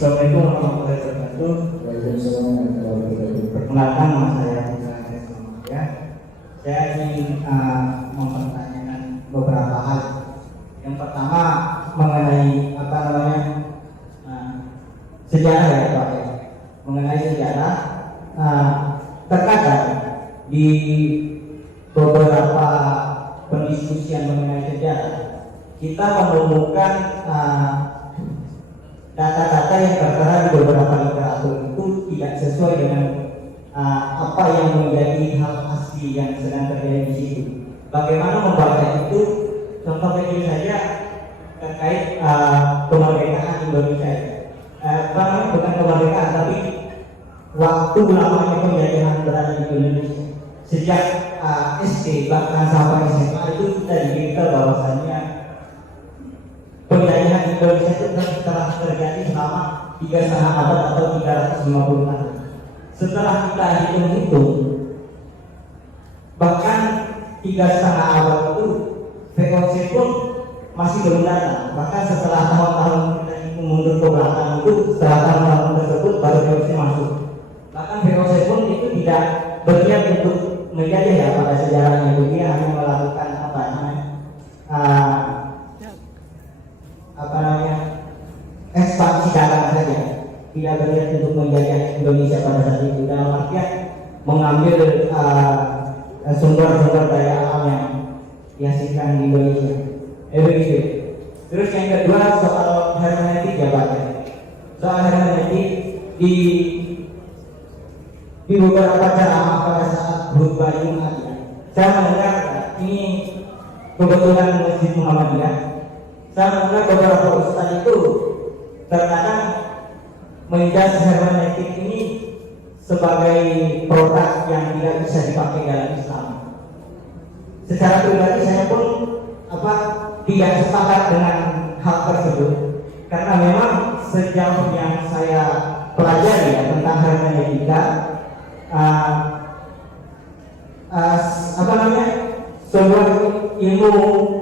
Assalamualaikum warahmatullahi wabarakatuh. Waalaikumsalam warahmatullahi wabarakatuh. Perkenalkan, nama saya ya. Saya ingin mempertanyakan beberapa hal. Yang pertama mengenai sejarah ya Pak. Mengenai sejarah, terkadang di beberapa pendiskusian mengenai sejarah kita menemukan data-data yang tertera di beberapa literatur itu tidak sesuai dengan apa yang menjadi hal asli yang sedang terjadi di situ. Bagaimana membaca itu? Contoh kecil saja terkait kemerdekaan Indonesia. Bukan kemerdekaan, tapi waktu lamanya penjajahan berada di Indonesia. Sejak SD bahkan sampai SMA itu kita diberitahu bahwasannya penjajahan Indonesia itu telah terjadi selama 3,5 abad atau 350 tahun. Setelah kita hitung-hitung, bahkan 3,5 abad itu VOC pun masih belum datang. Bahkan setelah tahun-tahun kita hitung mundur ke belakang itu, setelah tahun-tahun tersebut baru VOC masuk. Bahkan VOC pun itu tidak berniat untuk menjadi ya pada sejarahnya, dia hanya melakukan ekspansi dagang saja, tidak berniat untuk menjajah Indonesia pada saat itu. Dalam artian mengambil sumber-sumber daya alam yang dihasilkan di Indonesia. Begitu. Terus yang kedua soal hermeneutik ya Pak. Soal hermeneutik di beberapa ceramah pada saat khutbah Jumat ya, saya mendengar ini kebetulan Masjid Muhammadiyah. Saya mendengar beberapa ustaz itu terkadang menjudge hermeneutik ini sebagai produk yang tidak bisa dipakai dalam Islam. Secara pribadi saya pun tidak sepakat dengan hal tersebut, karena memang sejauh yang saya pelajari ya, tentang hermeneutika, sebuah ilmu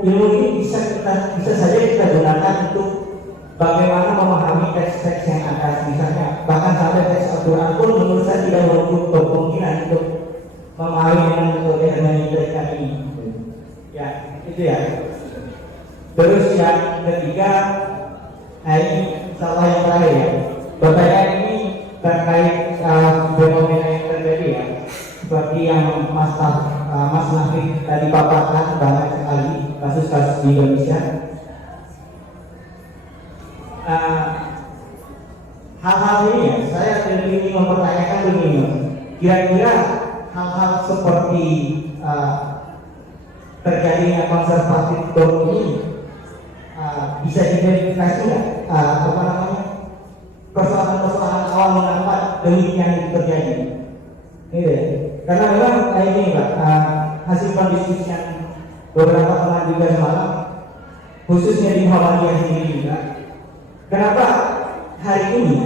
ini bisa saja kita gunakan untuk bagaimana memahami teks-teks yang ada. Misalnya bahkan sampai teks Al-Quran pun menurut saya tidak menutup kemungkinan untuk memahami dengan metode hermeneutika ini. Ya, itu ya. Terus yang ketiga, ini salah yang terakhir ya. Pertanyaan ini terkait fenomena yang terjadi ya, seperti yang Mas Nafik tadi paparkan, banyak sekali kasus-kasus di Indonesia. Hal-hal ini ya, saya ingin mempertanyakan begini, kira-kira hal-hal seperti terjadinya konservatif ini bisa diverifikasi nggak? Persoalan-persoalan awal mengapa demikian terjadi? Ini ya. Karena memang ini Pak, hasil pendiskusian beberapa teman juga semalam, khususnya di Muhammadiyah sendiri juga. Kenapa hari ini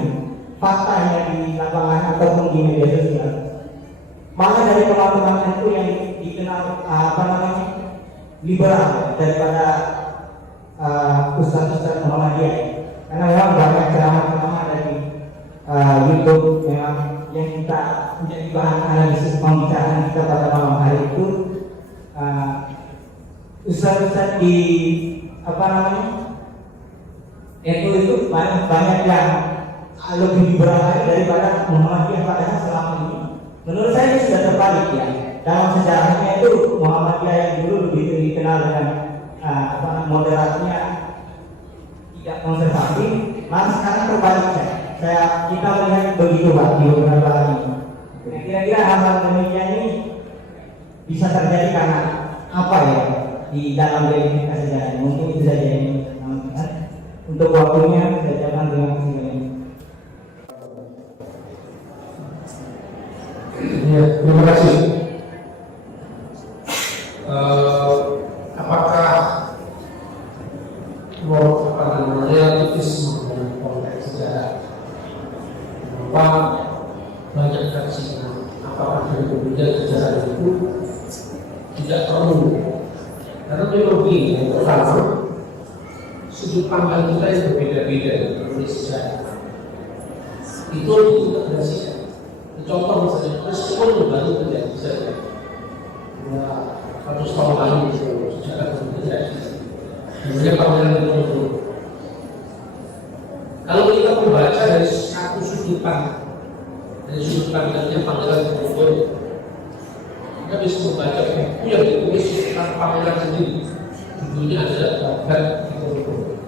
faktanya di lapangan ataupun di media sosial malah dari teman-teman itu yang dikenal liberal daripada ustaz-ustaz Muhammadiyah, karena memang banyak ceramah-ceramah dari YouTube memang yang kita menjadi bahan analisis pembicaraan kita pada malam hari itu. Ustaz-ustaz di itu banyak yang lebih liberal daripada Muhammadiyah padahal selama ini. Menurut saya ini sudah terbalik ya. Dalam sejarahnya itu Muhammadiyah yang dulu lebih dikenal dengan moderatnya, tidak konservatif, malah sekarang terbaliknya. Kita melihat begitu Pak di beberapa hari ini. Nah, kira-kira hal-hal demikian ini bisa terjadi karena apa ya di dalam verifikasi sejarah? Mungkin itu saja yang untuk waktunya saya jangan terima kasih banyak. Ya, terima kasih. Apakah relativisme dalam konteks sejarah banyak versi? Apakah dari kemudian sejarah itu tidak perlu? Karena teologi yang pertama, sudut pandang kita yang berbeda-beda menulis sejarah. itu diintegrasikan. Contoh misalnya, meskipun baru terjadi saja, ya 100 tahun lalu itu sejak terjadi, namanya pameran Diponegoro. Kalau kita membaca dari satu sudut pandang, dari sudut pandangnya Pangeran Diponegoro, kita bisa membaca buku yang ditulis tentang pameran sendiri. Judulnya adalah Babat Diponegoro.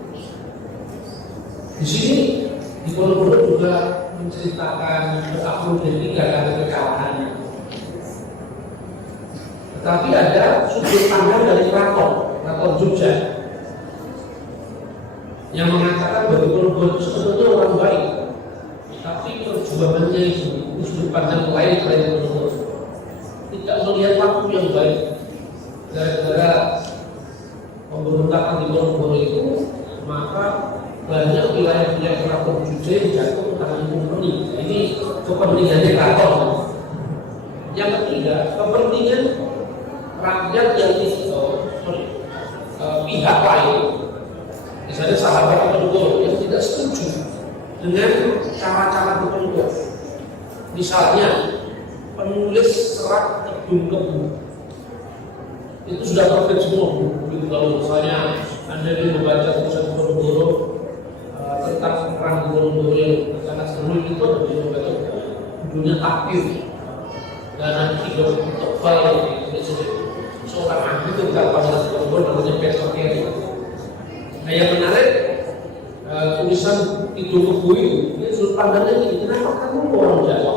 Di sini Diponegoro juga menceritakan berakrobatika dan kekalahannya. Tetapi ada sudut pandang dari Keraton Jogja yang mengatakan bahwa Diponegoro itu sebetulnya orang baik, tapi perjuangannya itu sudut pandang lain dari Diponegoro tidak melihat waktu yang baik. Gara-gara pemberontakan Diponegoro itu, maka banyak wilayah-wilayah Keraton Jogja yang jatuh ke tangan Kompeni. Ini kepentingannya Keraton. Yang ketiga, kepentingan rakyat yang pihak lain, misalnya sahabat Diponegoro yang tidak setuju dengan cara-cara Diponegoro. Misalnya penulis serat Kidung Kebu itu sudah perfect semua buku. Kalau misalnya Anda ingin membaca tulisan Diponegoro tentang perang Diponegoro yang sangat seru, itu ada yang membaca judulnya Takdir dan nanti juga tebal seorang ahli tentang Pangeran Diponegoro namanya Peter Carey. Nah, yang menarik tulisan Kidung Kebu itu, dia sudut pandangnya ini, kenapa kamu orang Jawa,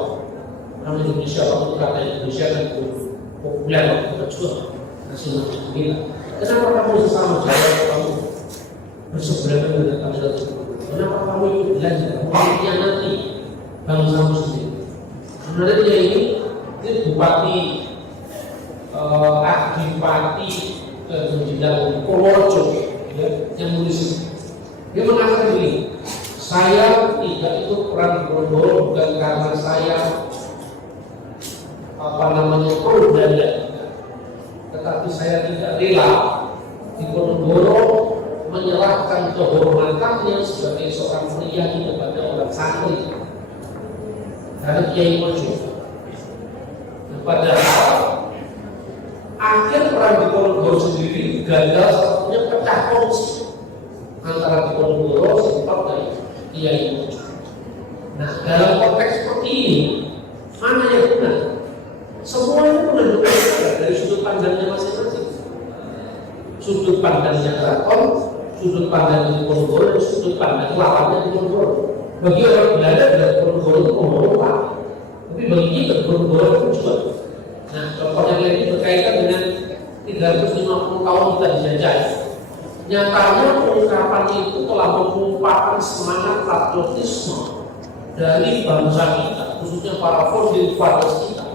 orang Indonesia, waktu kata Indonesia kan itu populer waktu berjuang nasional kita. Kenapa kamu sesama Jawa, kamu berseberangan dengan Pangeran Diponegoro? Kenapa kamu ikut belajar, mengkhianati bangsamu sendiri? Menariknya ini Bupati Adipati Jenderal Purworejo yang menulis, dia mengatakan begini, saya tidak ikut perang Diponegoro bukan karena saya pro Belanda, tetapi saya tidak rela Diponegoro menyerahkan kehormatannya sebagai seorang pria kepada orang santri dari Kiai Mojo. Nah, padahal akhir perang Diponegoro sendiri gagal satunya pecah kongsi antara Diponegoro sempat dari Kiai Mojo. Nah, dalam konteks seperti ini, mana yang benar? Semua itu menentukan dari sudut pandangnya masing-masing. Sudut pandangnya Keraton, sudut pandang Diponegoro, dan sudut pandang lawannya Diponegoro. Bagi orang Belanda, Diponegoro itu pemberontak, tapi bagi kita Diponegoro itu berjuang. Nah, contohnya lagi berkaitan dengan 350 tahun kita dijajah. Nyatanya pengungkapan itu telah mengungkapkan semangat patriotisme dari bangsa kita, khususnya para founding fathers kita,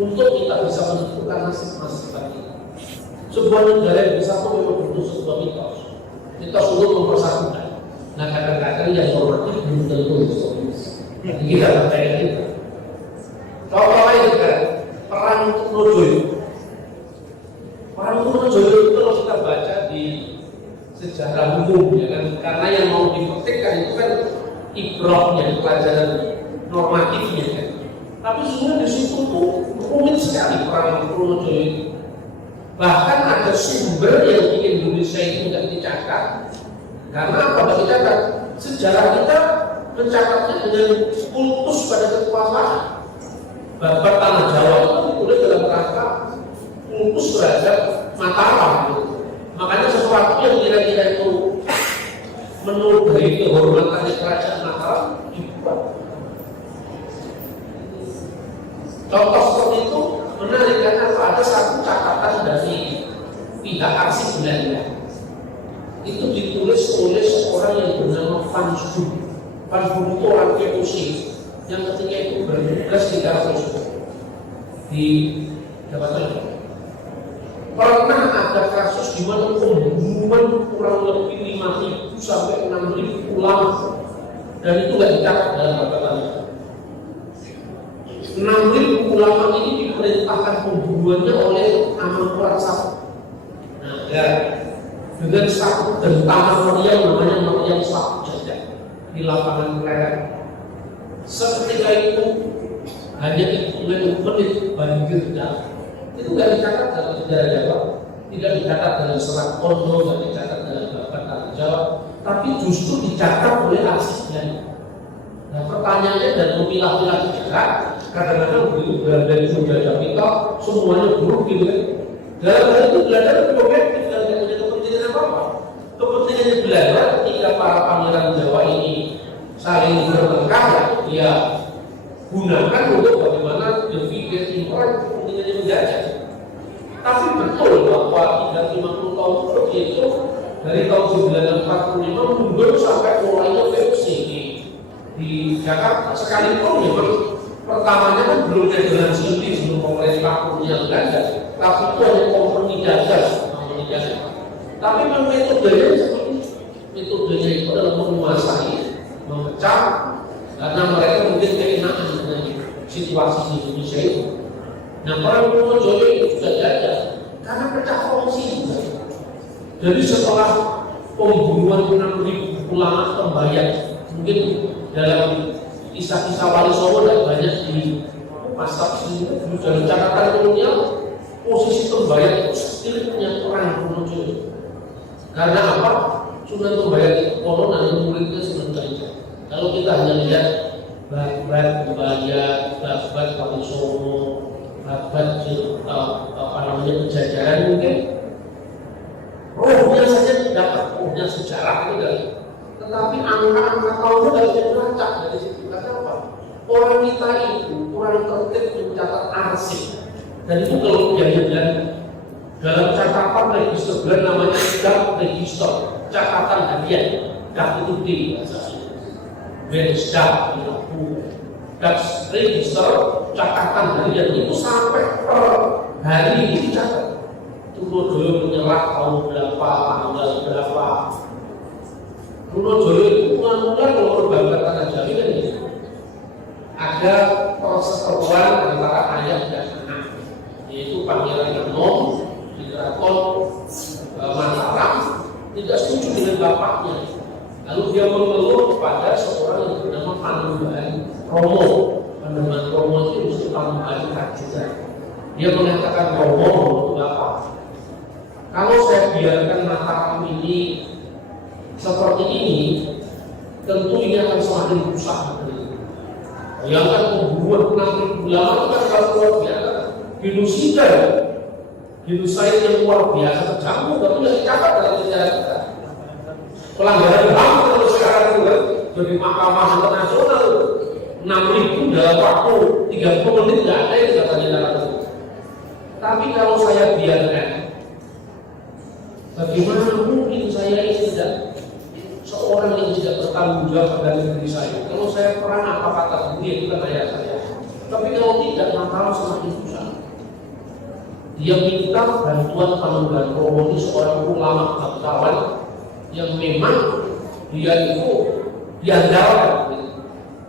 untuk kita bisa menentukan nasib masa depan kita. Sebuah negara yang besar itu memang butuh sebuah mitos untuk mempersatukan. Nah, kadang-kadang yang normatif belum tentu jadi kita percaya kita. Contoh lain kan, perang Tunojoyo. Perang Tunojoyo itu kalau kita baca di sejarah hukum, ya kan, karena yang mau dipetikkan itu kan ibrahnya, pelajaran normatifnya kan. Tapi sebenarnya di situ tuh rumit sekali perang Tunojoyo itu. Bahkan ada sumber yang ingin Indonesia itu tidak dicatat, karena apa? Tidak dicatat. Sejarah kita mencatatnya dengan kultus pada kekuasaan. Babat Tanah Jawa itu ditulis dalam rangka kultus terhadap Mataram. Makanya sesuatu yang kira-kira itu menodai kehormatannya kerajaan Mataram dibuat. Contoh seperti itu menarik karena ada satu catatan dari pihak arsip Belanda. Itu ditulis oleh seorang yang bernama Van Stroop. Van Stroop itu orang POC yang ketika itu bertugas di Kartosuro di Jawa Tengah. Pernah ada kasus di mana pembunuhan kurang lebih 5.000 sampai 6.000 ulama, dan itu tidak dicatat dalam catatan. 6.000 ulama ini diperintahkan pembunuhannya oleh Amangkurat I. Nah, ya, dengan satu dan tanah meriam namanya Meriam Sapu Jajah di lapangan Pleret. seketika itu hanya hitungan menit banjir datang. Itu tidak dicatat dalam sejarah Jawa, tidak dicatat dalam serat Kondo, tidak dicatat dalam babat tanah Jawa, tapi justru dicatat oleh arsiteknya. Nah, pertanyaannya dan memilah-milah sejarah, kadang-kadang begitu berada di Jogja kita semuanya buruk gitu kan. Dalam hal itu belajar objektif dan tidak punya kepentingan apa-apa. Kepentingannya belajar ketika para pangeran Jawa ini saling bertengkar, ya gunakan untuk bagaimana divide impor kepentingannya menjajah. Tapi betul bahwa 350 tahun itu dari tahun 1945 mundur sampai mulainya VOC di Jakarta. Sekalipun memang pertamanya kan belum ada jalan sendiri sebelum pemerintah punya Belanda, tapi itu hanya kompeni dasar. Tapi memang metodenya seperti itu. Metodenya itu adalah menguasai, memecah, karena mereka mungkin keenaan dengan situasi di Indonesia itu. Nah, para Wonosobo itu juga ada karena pecah kongsi juga. Jadi setelah pembunuhan 6.000 ulama tembayan, mungkin dalam kisah-kisah Wali Songo tidak banyak di masak sini, dalam catatan kolonial posisi tembayan itu sendiri punya peran Wonosobo. Karena apa? Sunan Tembayan itu konon ada muridnya Sunan Kalijaga. Kalau kita hanya lihat babat Tembayan, babat Wali Songo, babat Pejajaran, mungkin rohnya saja dapat, rohnya sejarah itu dari. Tetapi angka-angka tahunnya tidak bisa dilacak dari situ. Karena apa? Orang kita itu kurang tertib mencatat arsip. Dan itu kalau dia bilang dalam catatan register bulan namanya DAP register, catatan harian. DAP itu D DAP register catatan harian itu sampai per hari ini dicatat. Wonosobo menyerah tahun berapa, tanggal berapa. Wonosobo itu mula-mula kalau berbangga tanah Jawi kan gitu. Ada perseteruan antara ayah dan anak, yaitu Pangeran Enom di Keraton Mataram tidak setuju dengan bapaknya. Lalu dia mengeluh kepada seorang yang bernama Panembahan Romo. Panembahan Romo itu mesti Panembahan Rajutan. Dia mengatakan Romo itu bapak. Kalau saya biarkan Mataram ini seperti ini, tentu ini akan semakin rusak. Bayangkan pembunuhan 6.000 ulama itu kan kalau luar biasa, genosida, genosida yang luar biasa tercampur, tapi tidak dicatat dalam sejarah kita. Pelanggaran HAM kalau sekarang itu kan dari Mahkamah Internasional 6.000 dalam waktu 30 menit tidak ada yang katanya dalam itu. Tapi kalau saya biarkan, bagaimana mungkin saya ini tidak seorang yang tidak bertanggung jawab pada diri saya? Kalau saya perang apa kata dunia itu kan ayah saya. Tapi kalau tidak, maka semakin susah. Dia minta bantuan Panembahan Romo ini seorang ulama bangsawan yang memang dia itu diandalkan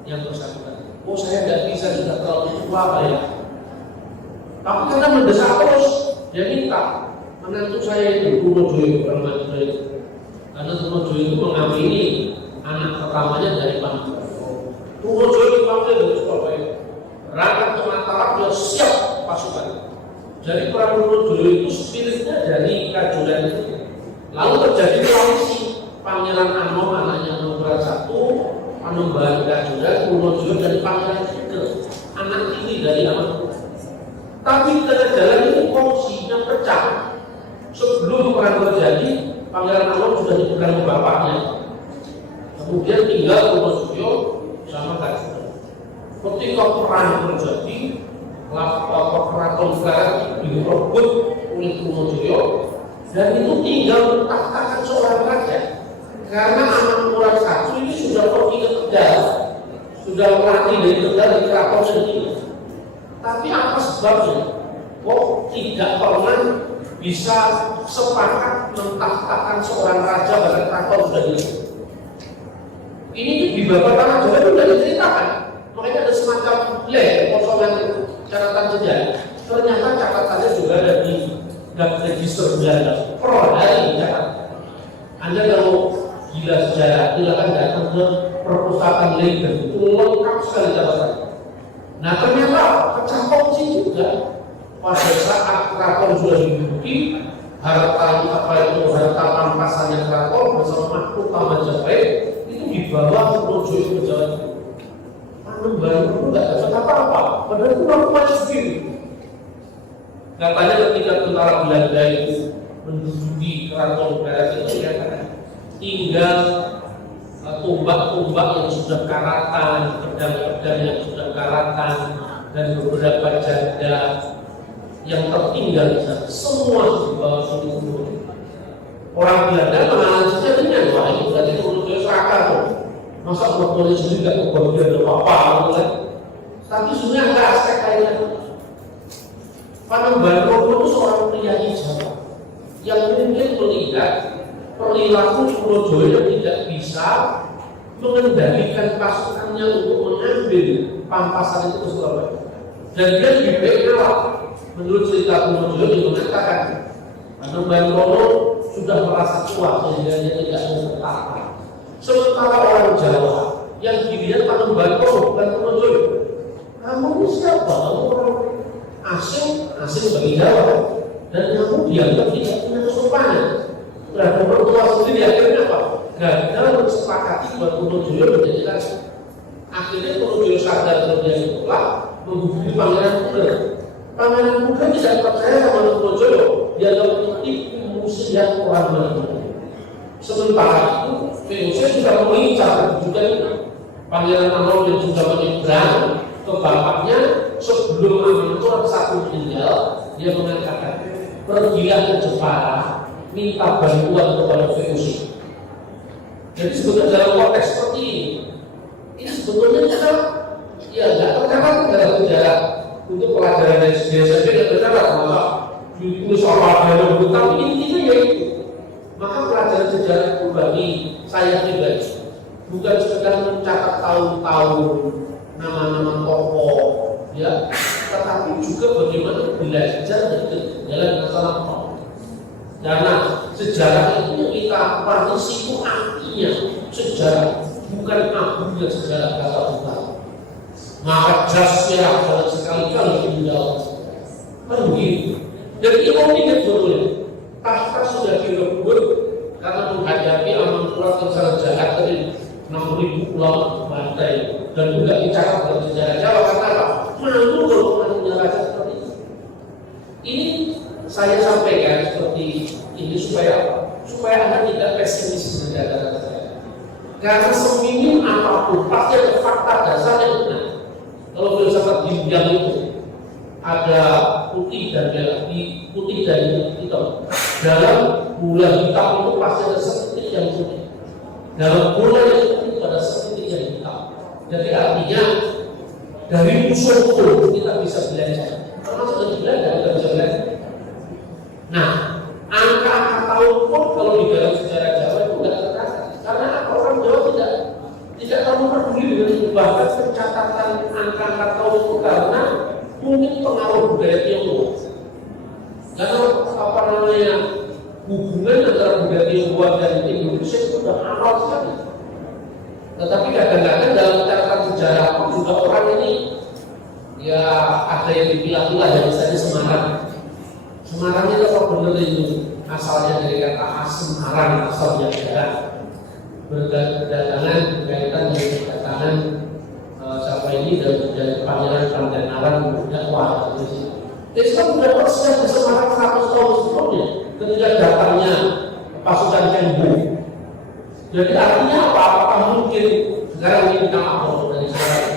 yang bersangkutan. Oh, saya tidak bisa, tidak terlalu tua ya. Tapi karena mendesak terus, dia minta menantu saya itu Wonosobo menantu saya itu. Karena Wonosobo itu mengamini anak pertamanya dari Panembahan. Wonosobo dipanggil dari Surabaya, berangkat ke Mataram, dia siap pasukan. Jadi perang Wonosobo itu spiritnya dari Kajuran itu. Lalu terjadi koalisi Pangeran Anom anaknya nomor 1, Panembahan Kajuran, Wonosobo dan Pangeran Kidul, anak ini dari anak. Tapi karena jalan ini kongsinya pecah. Sebelum perang terjadi, Pangeran Anom sudah dipegang bapaknya. Kemudian tinggal Wonosobo sama Kajuran. Ketika perang terjadi, keraton Barat direbut oleh Wonosobo, dan itu tinggal mentahtakan seorang raja. Karena anak nomor 1 ini sudah pergi ke Tegal, sudah melatih dari Tegal di keraton sendiri. Tapi apa sebabnya? Kok tidak pernah bisa sepakat mentahtakan seorang raja pada keraton sudah direbut? Ini di babat tanah Jawa itu sudah diceritakan. Makanya ada semacam kosongan catatan sejarah. Ternyata catatannya juga ada di register Belanda. Per hari dicatat. Anda kalau gila sejarah, silakan datang ke perpustakaan Leiden itu lengkap sekali catatan. Nah ternyata pecah kongsi juga pada saat keraton sudah diduduki, harta rampasannya keraton bersama mahkota Majapahit itu dibawa ke Projo ke Jawa Timur. Panembahan itu nggak dapat apa-apa, padahal itu orang maju sendiri. Katanya ketika tentara Belanda itu menduduki keraton barat itu ya tinggal tumbak-tumbak yang sudah karatan, pedang-pedang yang sudah karatan, dan beberapa janda yang tertinggal di sana. Semua dibawa ke orang Belanda menganalisisnya dengan wah ini berarti Projo serakah tuh. Masa Projo sendiri nggak kebagian apa-apa kan? Tapi sebenarnya ada aspek lainnya. Panembahan Projo itu seorang pria Jawa yang mungkin melihat perilaku Projo yang tidak bisa mengendalikan pasukannya untuk mengambil Pampasan itu ke Surabaya. Dan dia lebih baik kalah. Menurut cerita Projo yang mengatakan Panembahan Projo sudah merasa tua sehingga dia tidak mau bertahan. Sementara orang Jawa yang dilihat Panembahan Projo bukan Projo, kamu ini siapa? Kamu orang asing bagi Jawa, dan kamu dianggap tidak punya kesopanan. Berarti orang tua sendiri akhirnya apa? Gagal bersepakati buat Projo menjadi raja. Akhirnya Projo sadar terjadi itulah menghubungi Pangeran Muda. Pangeran Muda tidak percaya sama Projo, dia mengerti musuh yang orang mana. Sementara itu VOC sudah mengincar juga Pangeran Amro dan juga menyeberang ke bapaknya sebelum Amantur satu meninggal. Dia mengatakan pergilah ke Jepara minta bantuan kepada VOC. Jadi sebetulnya dalam konteks seperti ini sebetulnya kita ya nggak tercatat dalam sejarah untuk pelajaran SD SMP nggak tercatat malah ditulis apa ada tapi intinya yaitu maka pelajaran sejarah itu bagi saya pribadi bukan sekedar mencatat tahun-tahun nama-nama tokoh ya, tetapi juga bagaimana belajar dari jalan masa lampau. Karena sejarah itu yang kita partisi itu artinya sejarah bukan abunya sejarah kata bukan. Maka jasnya jangan sekali-kali menjawab kan begitu. Dan ironis sebetulnya tahta sudah direbut karena menghadapi Amankurat yang sangat jahat tadi 6.000 ulama bantai dan juga dicatat dalam sejarah Jawa karena apa? Malu kalau punya raja seperti itu. Ini saya sampaikan seperti ini supaya apa? Supaya Anda tidak pesimis dengan data saya. Karena seminim apapun pasti ada fakta dasar yang benar. Kalau filsafat Bimbang itu ada putih dan merah, putih dan hitam. Dalam bulan hitam itu pasti ada setitik yang putih. Dalam bulan yang putih ada setitik yang hitam. Jadi artinya dari unsur itu kita bisa belajar. Termasuk dari Belanda kita bisa belajar. Nah, angka-angka tahun pun kalau di dalam sejarah Jawa itu tidak tercatat. Karena orang Jawa tidak terlalu peduli dengan itu. Bahkan pencatatan angka-angka tahun itu karena mungkin pengaruh budaya Tionghoa. Karena apa namanya hubungan antara budaya Tionghoa dan Indonesia itu sudah awal sekali. Tetapi kadang-kadang dalam catatan sejarah pun juga orang ini ya ada yang dipilah-pilah ya misalnya Semarang. Semarang itu apa benar itu asalnya dari kata Semarang asal Jawa. Berdatangan berkaitan dengan kedatangan siapa ini dari Pangeran Pangenaran dakwah di sini. Islam sudah persiap di Semarang 100 tahun sebelumnya ketika datangnya pasukan Kembu. Jadi artinya apa? Apakah mungkin sekarang ini kita apa dari sekarang?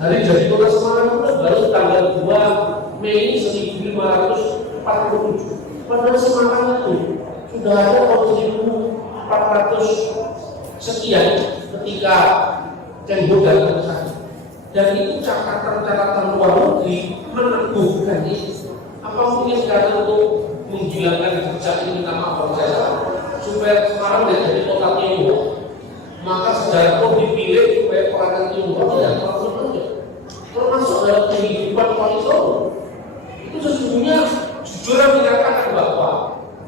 Hari jadi kota Semarang itu baru tanggal 2 Mei 1547. Padahal Semarang itu sudah ada tahun 1400 sekian ketika Kembu datang ke sana. Dan itu catatan-catatan luar negeri meneguhkan itu. Apa mungkin karena untuk menghilangkan jejak ini nama bangsa supaya Semarang tidak jadi kota Tionghoa, maka sejarah pun dipilih supaya peranan Tionghoa tidak terlalu banyak, termasuk dalam kehidupan Wali Songo. Itu sesungguhnya jujur dikatakan bahwa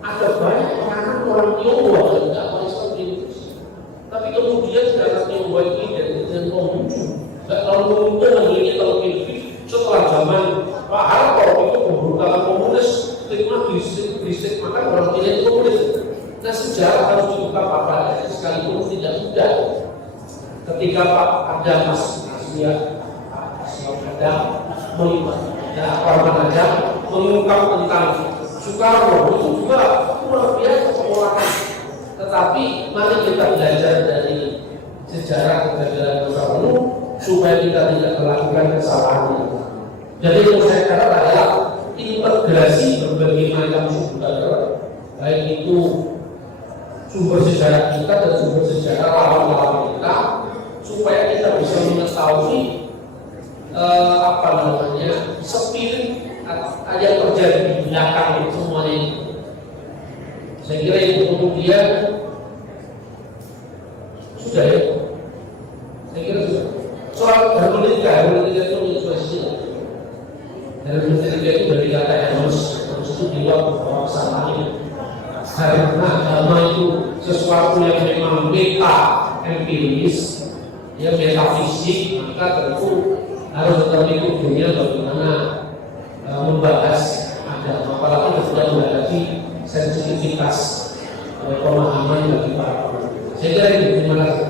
ada banyak peranan orang Tionghoa yang tidak Wali Songo di Indonesia. Tapi kemudian sejarah Tionghoa ini harus dibuka apa sekalipun tidak mudah. Ketika Pak ada Mas Nasya ada mengungkap tentang Soekarno itu juga luar biasa pengolahan. Tetapi mari kita belajar dari sejarah kegagalan masa lalu supaya kita tidak melakukan kesalahan. Jadi yang saya katakan adalah integrasi berbagai macam sumber, baik itu sumber sejarah kita dan sumber sejarah lawan-lawan kita, supaya kita bisa mengetahui spirit yang terjadi di belakang semuanya ini. Saya kira itu kemudian sudah ya. Saya kira sudah. Soal hermeneutika itu menyesuaikan. Hermeneutika itu dari kata harus itu di luar pelaksanaan. Karena agama itu sesuatu yang memang meta empiris, yang metafisik, maka tentu harus terlibat dunia bagaimana membahas agama, apalagi sudah menghadapi sensitivitas pemahaman bagi para. Saya kira itu. Terima kasih.